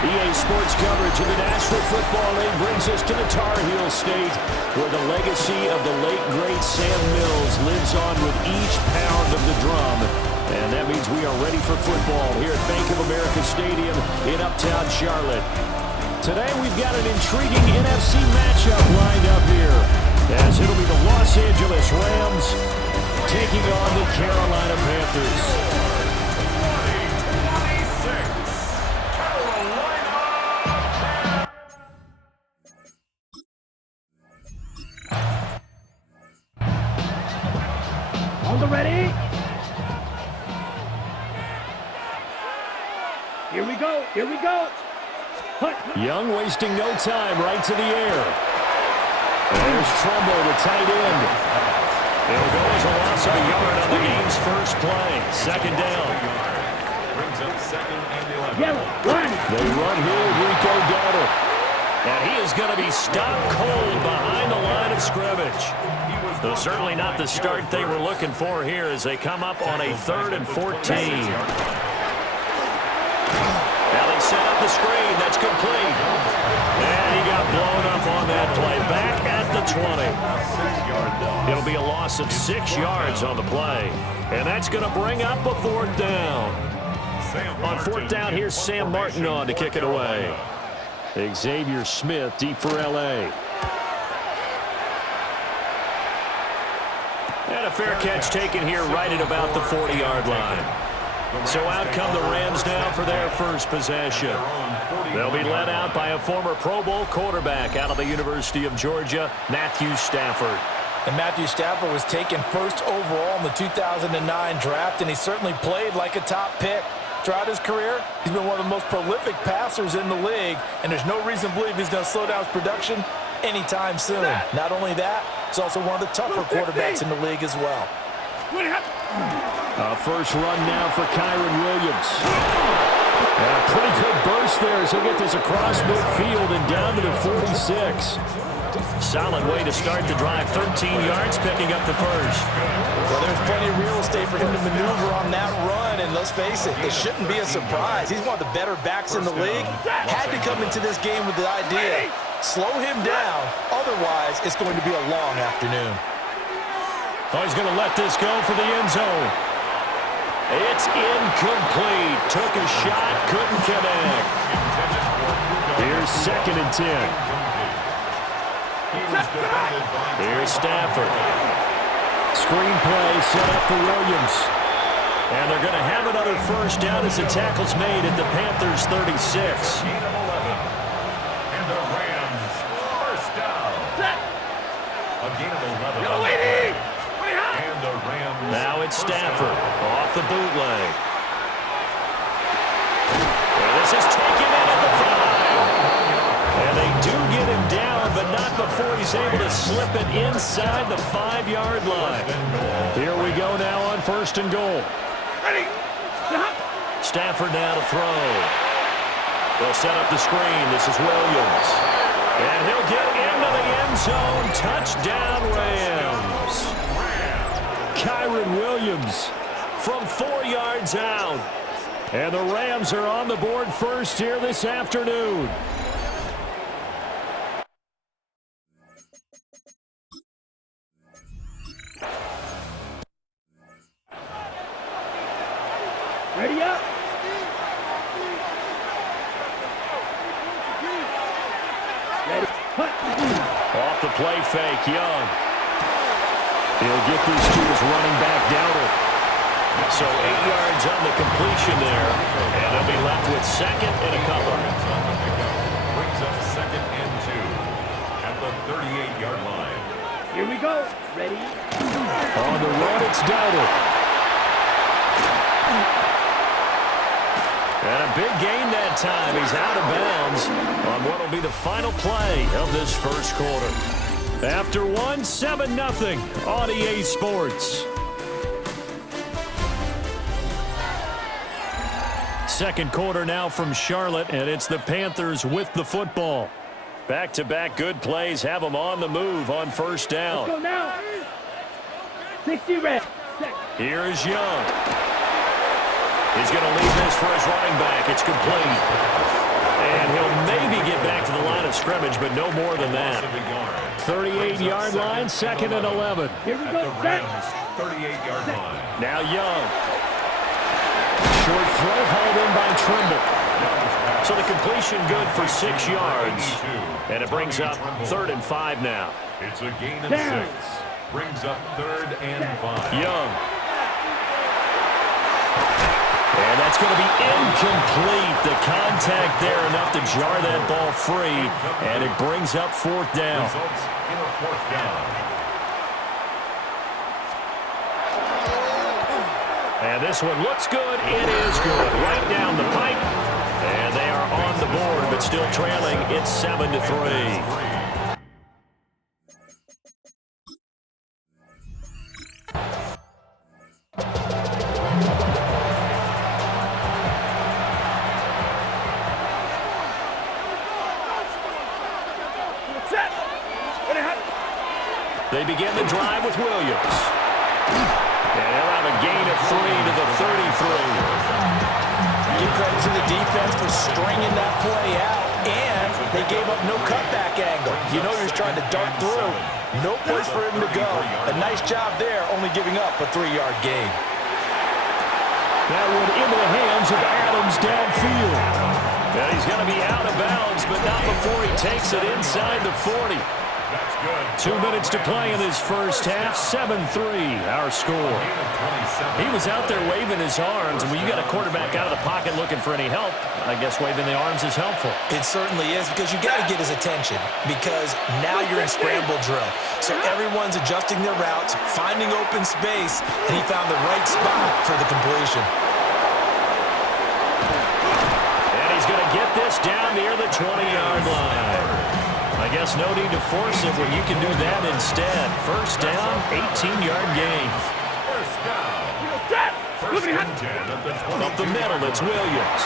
EA Sports coverage of the National Football League brings us to the Tar Heel State, where the legacy of the late, great Sam Mills lives on with each pound of the drum. And that means we are ready for football here at Bank of America Stadium in Uptown Charlotte. Today we've got an intriguing NFC matchup lined up here, as it'll be the Los Angeles Rams taking on the Carolina Panthers. Ready? Here we go. Here we go. Young wasting no time, right to the air. There's Trumbo, the tight end. It'll go as a loss of a yard on the game's first play. Second down. Brings up second and 11. Yellow, run. They run here with Rico Dowdle. And he is going to be stopped cold behind the line of scrimmage. Though certainly not the start they were looking for here as they come up on a 3rd and 14. Now they set up the screen. That's complete. And he got blown up on that play. Back at the 20. It'll be a loss of 6 yards on the play. And that's going to bring up a 4th down. On 4th down, here's Sam Martin on to kick it away. Xavier Smith deep for L.A. And a fair catch taken here right at about the 40-yard line. So out come the Rams now for their first possession. They'll be led out by a former Pro Bowl quarterback out of the University of Georgia, Matthew Stafford. And Matthew Stafford was taken first overall in the 2009 draft, and he certainly played like a top pick. Throughout his career, he's been one of the most prolific passers in the league, and there's no reason to believe he's going to slow down his production anytime soon. Not only that, he's also one of the tougher quarterbacks in the league as well. First run now for Kyren Williams. And a pretty good burst there as he'll get this across midfield and down to the 46. Solid way to start the drive. 13 yards, picking up the first. Well, there's plenty of real estate for him to maneuver on that run, and let's face it, it shouldn't be a surprise. He's one of the better backs in the league. Had to come into this game with the idea, slow him down, otherwise it's going to be a long afternoon. Oh, he's going to let this go for the end zone. It's incomplete. Took a shot, couldn't connect. Here's 2nd and 10. Here's Stafford. Screenplay set up for Williams. And they're going to have another first down as the tackle's made at the Panthers' 36. And the Rams first down. A gain of 11. And the Rams. Now it's Stafford off the bootleg. And this is taken in at the 5. And they do get him down, but not before he's able to slip it inside the 5-yard line. Here we go now on 1st and goal. Ready. Stafford now to throw. They'll set up the screen. This is Williams. And he'll get into the end zone. Touchdown, Rams. Kyren Williams from 4 yards out. And the Rams are on the board first here this afternoon. Ready up. Ready. Off the play fake, Young. He'll get these two as running back Dowdle. So 8 yards on the completion there. And they'll be left with 2nd and a couple. Brings up 2nd and 2 at the 38-yard line. Here we go. Ready. On the run, it's Dowdle. And a big gain that time. He's out of bounds on what will be the final play of this first quarter. After one, 7-0 on EA Sports. Second quarter now from Charlotte, and it's the Panthers with the football. Back-to-back good plays have them on the move on first down. Let's go now. 60 red. Here is Young. He's going to leave this for his running back. It's complete. scrimmage, but no more than that. 38-yard line, 2nd and 11. Here we At go. the Rams' 38-yard line. Now Young. Short throw hauled in by Trimble. So the completion good for 6 yards. And it brings up 3rd and 5 now. It's a gain of 6. Brings up 3rd and 5. Young. And that's going to be incomplete. The contact there enough to jar that ball free. And it brings up 4th down. Results in a 4th down. And this one looks good. It is good. Right down the pipe. And they are on the board, but still trailing. It's 7-3. They begin the drive with Williams. And they'll have a gain of 3 to the 33. Give credit to the defense for stringing that play out, and they gave up no cutback angle. You know he's trying to dart through. No place for him to go. A nice job there, only giving up a 3-yard gain. That one into the hands of Adams downfield. And he's going to be out of bounds, but not before he takes it inside the 40. That's good. 2 minutes to play in this first half. 7-3, our score. He was out there waving his arms, and when you got a quarterback out of the pocket looking for any help, I guess waving the arms is helpful. It certainly is, because you got to get his attention, because now you're in scramble drill. So everyone's adjusting their routes, finding open space, and he found the right spot for the completion. And he's going to get this down near the 20-yard line. I guess no need to force it when you can do that instead. First down, 18-yard gain. First down. Look at him. Up the middle, it's Williams.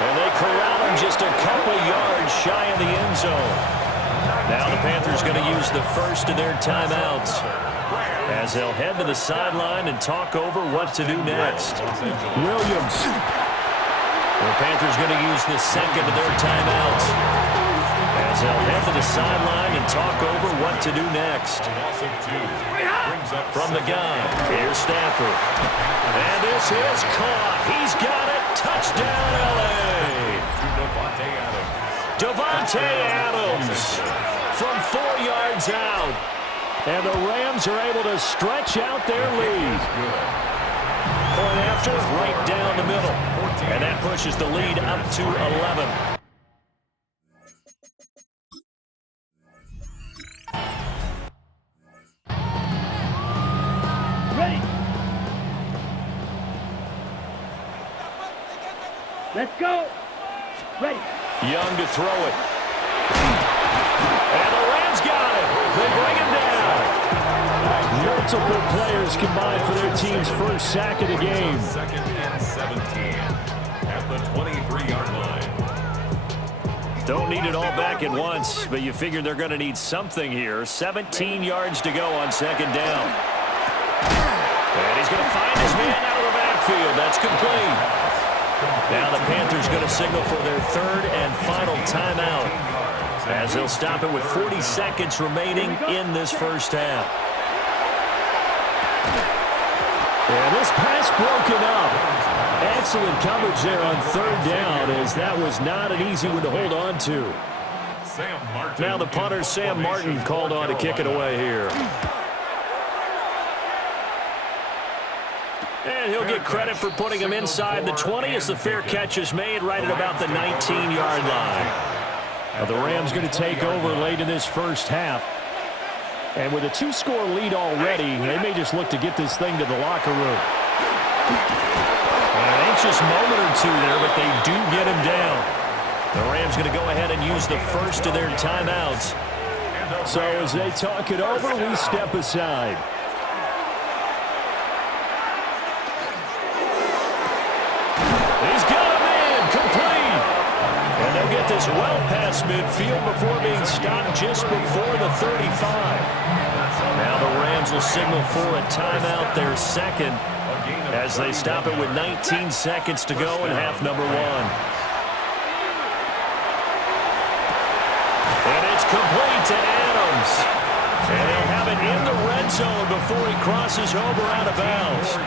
And they corral him just a couple yards shy of the end zone. Now the Panthers going to use the first of their timeouts as they'll head to the sideline and talk over what to do next. Williams. The Panthers going to use the second of their timeouts as they'll head to the sideline and talk over what to do next. From the gun, here's Stafford. And this is caught. He's got it. Touchdown, L.A. Davante Adams from 4 yards out. And the Rams are able to stretch out their lead. Point after, right down the middle. And that pushes the lead up to 11. Ready. Let's go. Ready. Young to throw it. And the Rams got it. They bring him down. Multiple players combined for their team's first sack of the game. 2nd and 17 at the 23-yard line. Don't need it all back at once, but you figure they're going to need something here. 17 yards to go on 2nd down. And he's going to find his man out of the backfield. That's complete. Now the Panthers going to signal for their 3rd and final timeout as they'll stop it with 40 seconds remaining in this first half. And this pass broken up. Excellent coverage there on 3rd down, as that was not an easy one to hold on to. Now the punter, Sam Martin, called on to kick it away here. And he'll get credit for putting him inside the 20 as the fair catch is made right at about the 19-yard line. Now the Rams going to take over late in this first half. And with a 2-score lead already, they may just look to get this thing to the locker room. An anxious moment or two there, but they do get him down. The Rams going to go ahead and use the first of their timeouts. So as they talk it over, we step aside. He's got a man, complete. And they'll get this well past midfield before being stopped just before the 35. Now the Rams will signal for a timeout, their second, as they stop it with 19 seconds to go in half number 1. And it's complete to Adams. And he'll have it in the red zone before he crosses over out of bounds.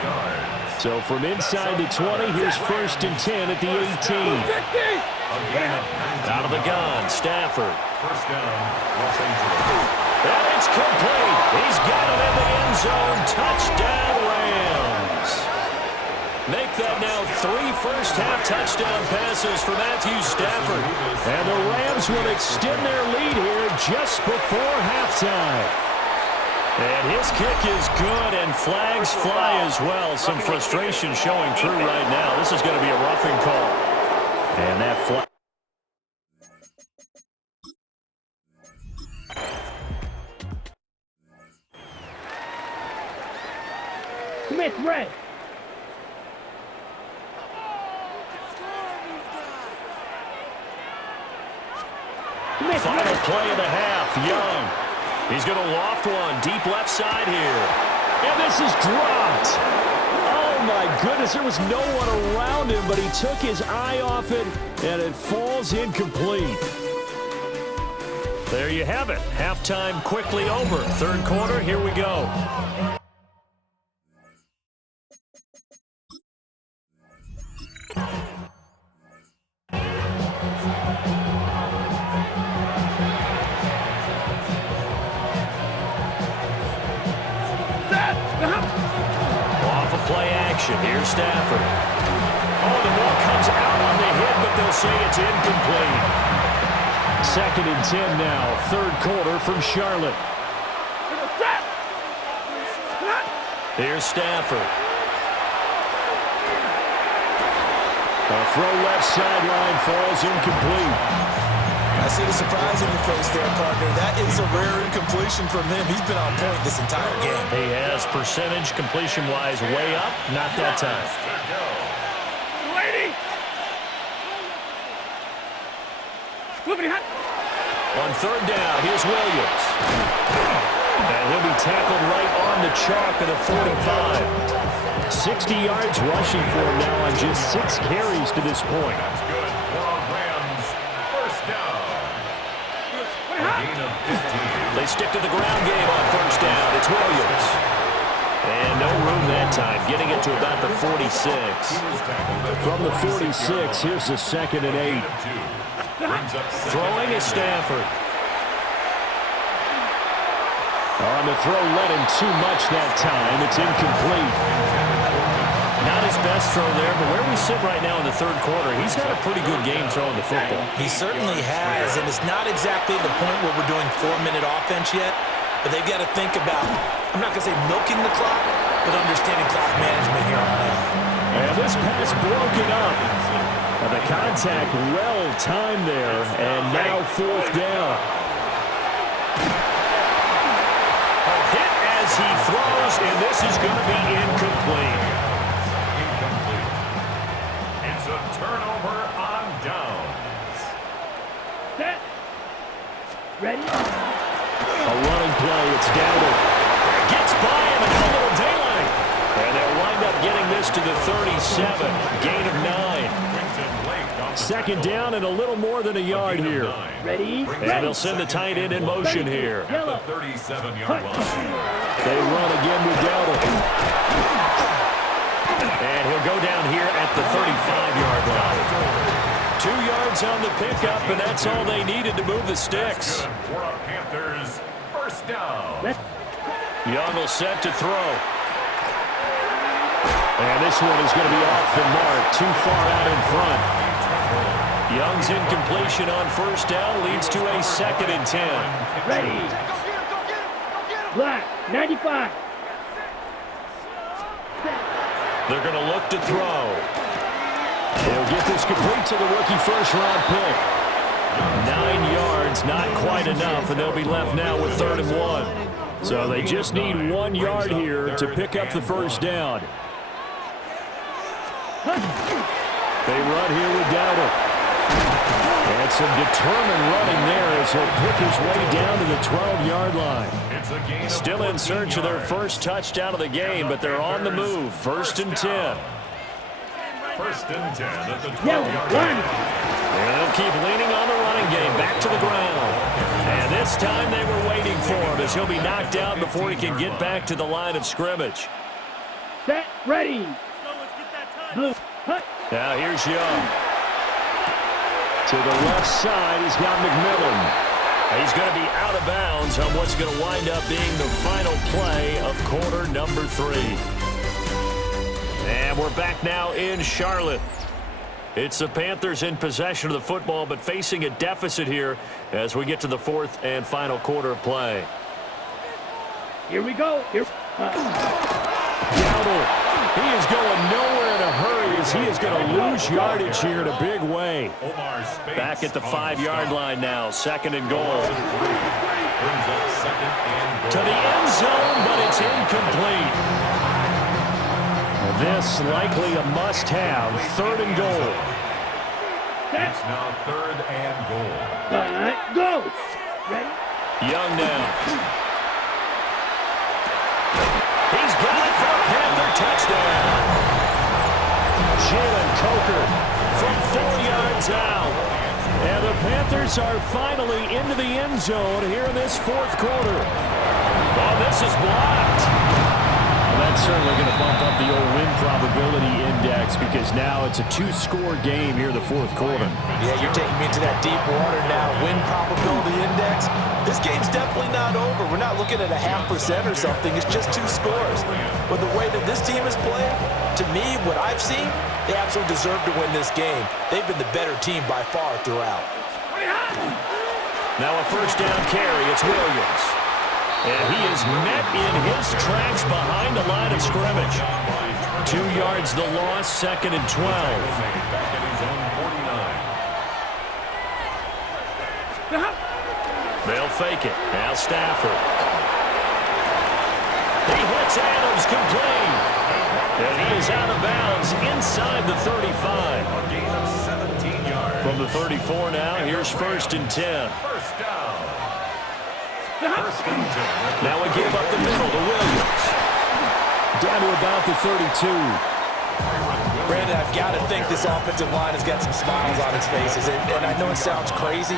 So from inside the 20, here's 1st and 10 at the 18. Out of the gun, Stafford. First down, Los Angeles. And it's complete. He's got it in the end zone. Touchdown, Rams. Make that now 3 first-half touchdown passes for Matthew Stafford. And the Rams will extend their lead here just before halftime. And his kick is good, and flags fly as well. Some frustration showing through right now. This is going to be a roughing call. And that flag. Smith, red. Final play of the half. Young. He's going to loft one. Deep left side here. And this is dropped. Oh, my goodness. There was no one around him, but he took his eye off it, and it falls incomplete. There you have it. Halftime quickly over. Third quarter, here we go. Here's Stafford. Oh, the ball comes out on the hit, but they'll say it's incomplete. 2nd and 10 now. Third quarter from Charlotte. Here's Stafford. A throw left sideline falls incomplete. I see the surprise on your face there, partner. That is a rare incompletion from him. He's been on point this entire game. He has percentage completion-wise way up. Not that time. Lady! On 3rd down, here's Williams. And he'll be tackled right on the chalk at a 45. 60 yards rushing for him now on just 6 carries to this point. That's good for Rams. First down. A gain of 15. They stick to the ground game on 1st down. It's Williams. And no room that time, getting it to about the 46. From the 46, here's the 2nd and 8. Throwing is Stafford. On the throw, let him too much that time. It's incomplete. Not his best throw there, but where we sit right now in the 3rd quarter, he's had a pretty good game throwing the football. He certainly has, and it's not exactly the point where we're doing 4-minute offense yet, but they've got to think about, I'm not going to say milking the clock, but understanding clock management here on out. And this pass broken up. And the contact well timed there, and now 4th down. A hit as he throws, and this is going to be incomplete. Incomplete. It's a turnover on downs. Set. Ready? A running play, it's Dowdle. Gets by him and a little daylight. And they'll wind up getting this to the 37. Gain of 9. 2nd down and a little more than a yard here. Ready? And they'll send the tight end in motion here. At the 37-yard line. They run again with Dowdle. And he'll go down here at the 35-yard line. 2 yards on the pickup, and that's all they needed to move the sticks. For a Panthers first down. Young will set to throw. And this one is going to be off the mark, too far out in front. Young's incompletion on 1st down leads to a 2nd and 10. Ready? Black, 95. They're going to look to throw. They'll get this complete to the rookie first-round pick. 9 yards, not quite enough, and they'll be left now with 3rd and 1. So they just need 1 yard here to pick up the 1st down. They run here with Dowdle. And some determined running there as he'll pick his way down to the 12-yard line. Still in search of their first touchdown of the game, but they're on the move. 1st and 10. 1st and 10 at the 12-yard line. And they'll keep leaning on the running game. Back to the ground. And this time they were waiting for him as he'll be knocked down before he can get back to the line of scrimmage. Set, ready. Blue, hut. Now here's Young. To the left side, he's got McMillan. He's going to be out of bounds on what's going to wind up being the final play of quarter number 3. And we're back now in Charlotte. It's the Panthers in possession of the football, but facing a deficit here as we get to the 4th and final quarter of play. Here we go. Dowdle, he is going nowhere in a hurry as he is going to lose yardage here in a big way. Back at the 5-yard line now, 2nd and goal. To the end zone, but it's incomplete. This likely a must-have, 3rd and goal. It's now 3rd and goal. All right, go. Ready? Young now. He's got it for a Panther touchdown. Jalen Coker from 4 yards out. And the Panthers are finally into the end zone here in this 4th quarter. Oh, this is blocked. Well, that's certainly going to bump up the old win probability index because now it's a 2-score game here in the 4th quarter. Yeah, you're taking me into that deep water now. Win probability index. This game's definitely not over. We're not looking at a 0.5% or something. It's just 2 scores. But the way that this team is playing, to me, what I've seen, they absolutely deserve to win this game. They've been the better team by far throughout. Now a 1st down carry. It's Williams. And he is met in his tracks behind the line of scrimmage. 2 yards the loss, 2nd and 12. They'll fake it. Now Stafford. He hits Adams complete. And he is out of bounds inside the 35. From the 34 now, here's 1st and 10. Now we give up the middle to Williams. Down to about the 32. Brandon, I've got to think this offensive line has got some smiles on its faces. And I know it sounds crazy,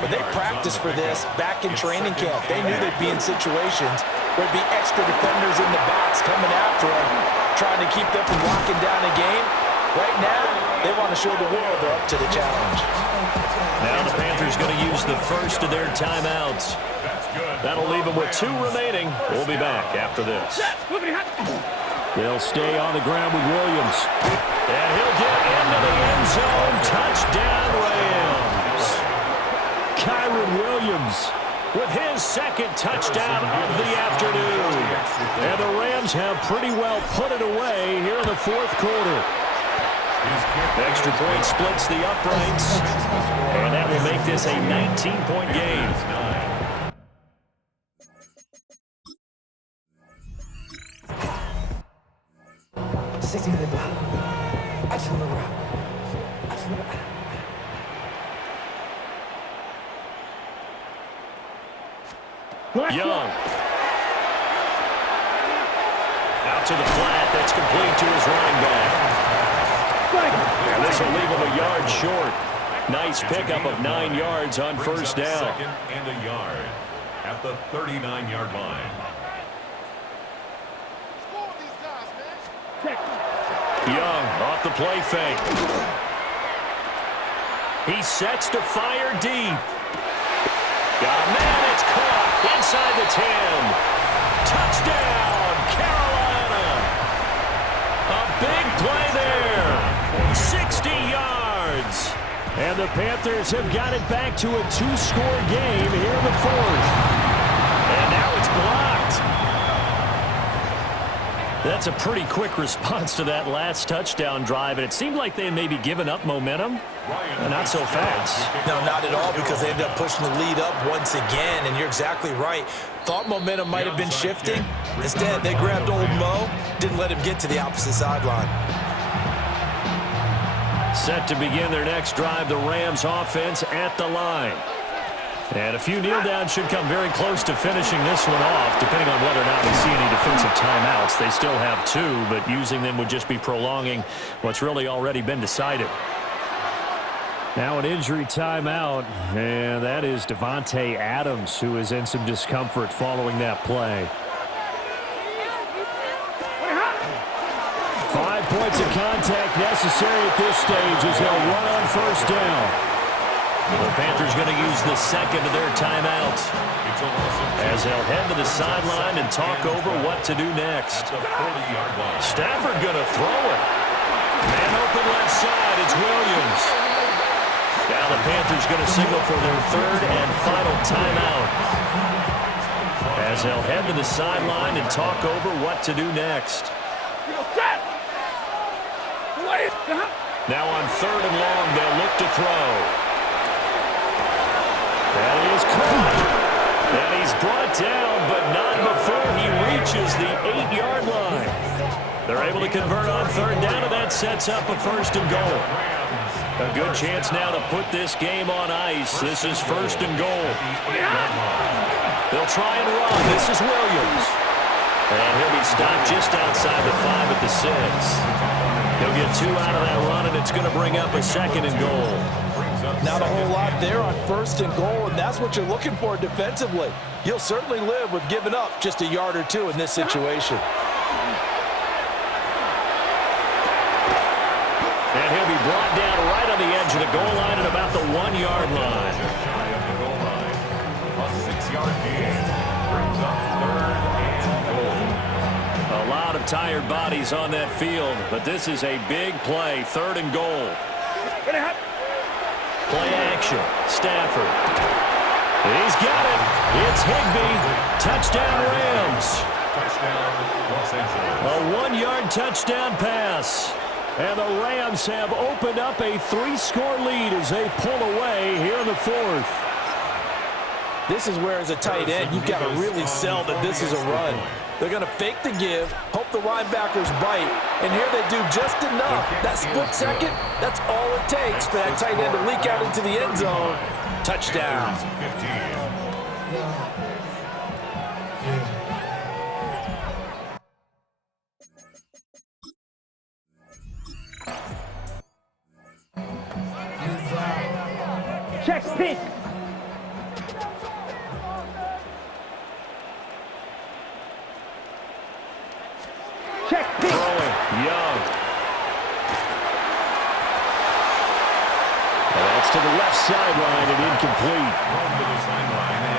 but they practiced for this back in training camp. They knew they'd be in situations where there'd be extra defenders in the box coming after them, trying to keep them from locking down a game. Right now, they want to show the world they're up to the challenge. Now the Panthers going to use the first of their timeouts. That'll leave them with 2 remaining. We'll be back after this. They'll stay on the ground with Williams. And he'll get into the end zone. Touchdown, Rams. Kyron Williams with his 2nd touchdown of the afternoon. And the Rams have pretty well put it away here in the 4th quarter. Extra point splits the uprights. And that will make this a 19-point game. Young. Out to the flat. That's complete to his running back. And this will leave him a yard short. Nice pickup of 9 yards on 1st down. 2nd and a yard at the 39-yard line. Young off the play fake. He sets to fire deep. Got a man, it's caught inside the 10. Touchdown, Carolina. A big play there. 60 yards. And the Panthers have got it back to a 2-score game here in the 4th. And now it's blocked. That's a pretty quick response to that last touchdown drive, and it seemed like they had maybe given up momentum. Not so fast. No, not at all, because they ended up pushing the lead up once again, and you're exactly right. Thought momentum might have been shifting. Instead, they grabbed old Mo, didn't let him get to the opposite sideline. Set to begin their next drive, the Rams offense at the line. And a few kneel downs should come very close to finishing this one off, depending on whether or not we see any defensive timeouts. They still have 2, but using them would just be prolonging what's really already been decided. Now an injury timeout, and that is Devontae Adams, who is in some discomfort following that play. 5 points of contact necessary at this stage as they'll run on first down. The Panthers going to use the second of their timeouts as they'll head to the sideline and talk over what to do next. Stafford going to throw it. Man open left side, it's Williams. Now the Panthers going to signal for their third and final timeout as they'll head to the sideline and talk over what to do next. Now on third and long, they'll look to throw. That is caught. And he's brought down, but not before he reaches the 8-yard line. They're able to convert on third down, and that sets up a first and goal. A good chance now to put this game on ice. This is first and goal. They'll try and run. This is Williams. And he'll be stopped just outside the 5 at the 6. He'll get 2 out of that run, and it's going to bring up a second and goal. Not a whole lot there on first and goal, and that's what you're looking for defensively. You'll certainly live with giving up just a yard or two in this situation. And he'll be brought down right on the edge of the goal line at about the 1-yard line. A 6-yard gain brings up third and goal. A lot of tired bodies on that field, but this is a big play, third and goal. Play action, Stafford. He's got it. It's Higbee. Touchdown Rams. Touchdown Los Angeles. A 1-yard touchdown pass. And the Rams have opened up a 3-score lead as they pull away here in the 4th. This is where, as a tight end, you've got to really sell that this is a run. They're going to fake the give, hope the linebackers bite, and here they do just enough. That split second, that's all it takes for that tight end to leak out into the end zone. Touchdown. 15. Check pitch. Check pitch. Throwing, Young. And that's to the left sideline and incomplete.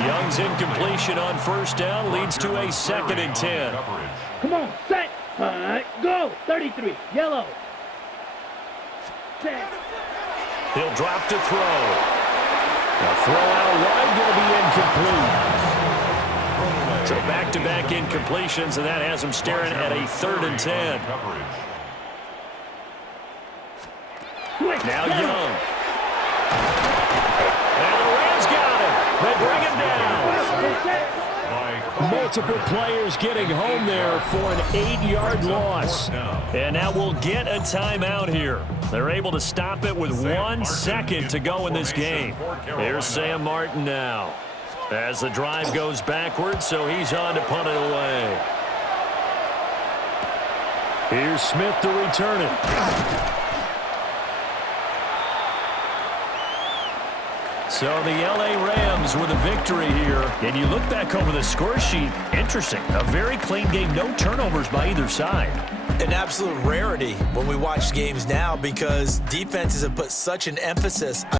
Young's incompletion on first down leads to a 2nd and 10. Come on, set. Go. 33. Yellow. Set. He'll drop to throw. The throw out wide going to be incomplete. So back-to-back incompletions, and that has him staring at a 3rd and 10. Now Young. And the Rams got him. They bring him down. Multiple players getting home there for an 8-yard loss. And now we'll get a timeout here. They're able to stop it with 1 second to go in this game. Here's Sam Martin now as the drive goes backwards, so he's on to punt it away. Here's Smith to return it. So the L.A. Rams with a victory here. And you look back over the score sheet, interesting. A very clean game, no turnovers by either side. An absolute rarity when we watch games now because defenses have put such an emphasis on